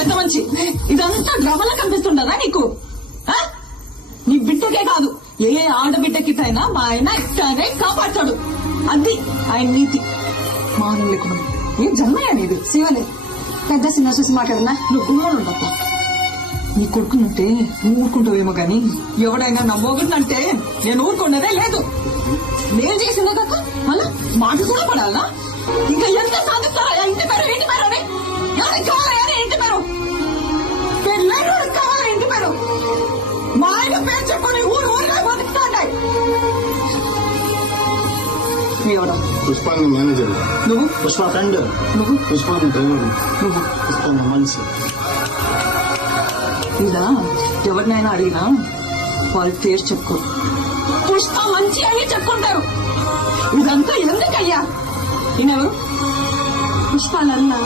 పెద్ద మంచి ఇదంతా డ్రామాలా కనిపిస్తుండదా నీకు? ఆ? నీ బిడ్డకే కాదు. ఏ ఆడబిడ్డకిటైనా మా ఆయన ఇట్టానే కాపాడతాడు. అది ఆయన నీతి. మానవులు లేకుండా. ఏం జన్మయ్యా నీది? శివలే పెద్ద సినిమా చూసి మాట్లాడినా నువ్వు గుమ్మలు ఉండప్ప నీ కొడుకునంటే నువ్వు ఊరుకుంటావేమో గాని ఎవడైనా నా నేను ఊరుకున్నదే లేదు. నేను చేసిందో కాక మళ్ళా మాట కూడా పడాలా? ఇంకా ఎంత సాధిస్తారా ఎవరికి కావాలా అని ఇంటి పేరు. పెళ్ళైనోడికి కావాలా ఇంటి పేరు. మా ఆయన పేరు చెప్పుకొని ఊరు ఊరుగా బతుకుతాంటాయి ఎవడా పుష్పాన్ని మేనేజర్. నువ్వు? పుష్ప ఫ్రెండ్. నువ్వు? పుష్పాన్ని డ్రైవర్ నువ్వు? పుష్పాన్ని మనిషి ఇలా ఎవరినైనా అడిగినా వాళ్ళ పేరు చెప్పుకో. పుష్ప మంచి అని చెప్పుకుంటారు. ఇదంతా ఎందుకయ్యా? ఈయనెవరు? పుష్పాలన్నా